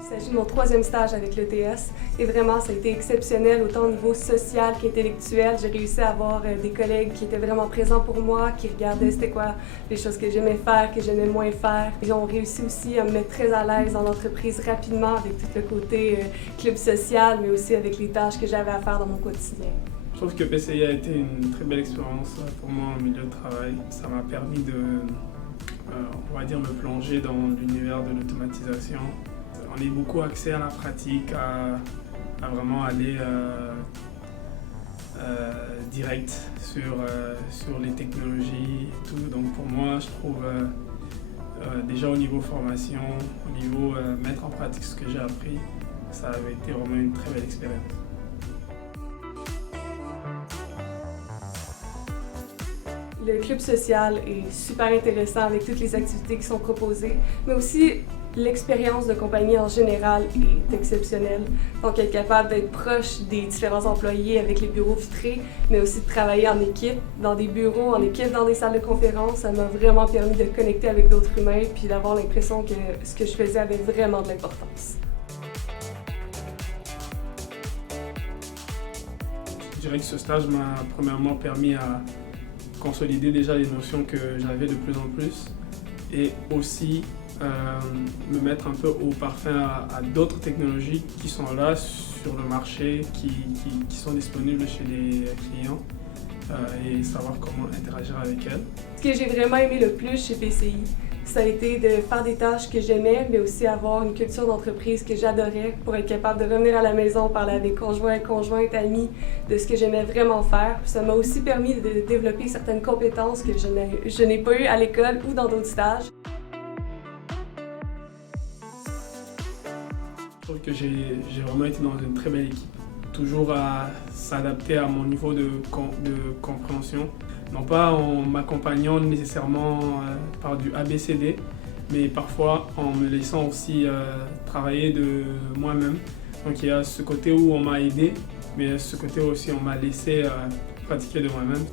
Il s'agit de mon troisième stage avec l'ETS et vraiment ça a été exceptionnel autant au niveau social qu'intellectuel. J'ai réussi à avoir des collègues qui étaient vraiment présents pour moi, qui regardaient c'était quoi les choses que j'aimais faire, que j'aimais moins faire. Ils ont réussi aussi à me mettre très à l'aise dans l'entreprise rapidement avec tout le côté club social, mais aussi avec les tâches que j'avais à faire dans mon quotidien. Je trouve que PCI a été une très belle expérience pour moi en milieu de travail. Ça m'a permis de, on va dire, me plonger dans l'univers de l'automatisation. On est beaucoup axé à la pratique, à vraiment aller direct sur les technologies et tout. Donc pour moi, je trouve déjà au niveau formation, au niveau mettre en pratique ce que j'ai appris, ça avait été vraiment une très belle expérience. Le club social est super intéressant avec toutes les activités qui sont proposées, mais aussi l'expérience de compagnie en général est exceptionnelle. Donc être capable d'être proche des différents employés avec les bureaux vitrés, mais aussi de travailler en équipe, dans des bureaux, en équipe, dans des salles de conférence, ça m'a vraiment permis de connecter avec d'autres humains puis d'avoir l'impression que ce que je faisais avait vraiment de l'importance. Je dirais que ce stage m'a premièrement permis à consolider déjà les notions que j'avais de plus en plus et aussi me mettre un peu au parfum à d'autres technologies qui sont là sur le marché, qui sont disponibles chez les clients et savoir comment interagir avec elles. Ce que j'ai vraiment aimé le plus chez PCI, ça a été de faire des tâches que j'aimais, mais aussi avoir une culture d'entreprise que j'adorais pour être capable de revenir à la maison, parler avec conjoints, conjointes, amis, de ce que j'aimais vraiment faire. Puis ça m'a aussi permis de développer certaines compétences que je n'ai pas eues à l'école ou dans d'autres stages. Je trouve que j'ai vraiment été dans une très belle équipe, toujours à s'adapter à mon niveau de compréhension. Non pas en m'accompagnant nécessairement par du ABCD, mais parfois en me laissant aussi travailler de moi-même. Donc il y a ce côté où on m'a aidé, mais ce côté où aussi on m'a laissé pratiquer de moi-même.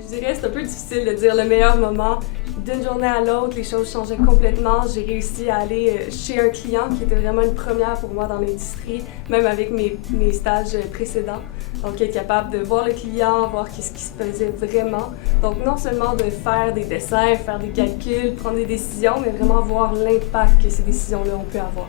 Je dirais que c'est un peu difficile de dire le meilleur moment. D'une journée à l'autre, les choses changeaient complètement. J'ai réussi à aller chez un client qui était vraiment une première pour moi dans l'industrie, même avec mes stages précédents. Donc, être capable de voir le client, voir qu'est-ce qui se faisait vraiment. Donc, non seulement de faire des dessins, faire des calculs, prendre des décisions, mais vraiment voir l'impact que ces décisions-là ont pu avoir.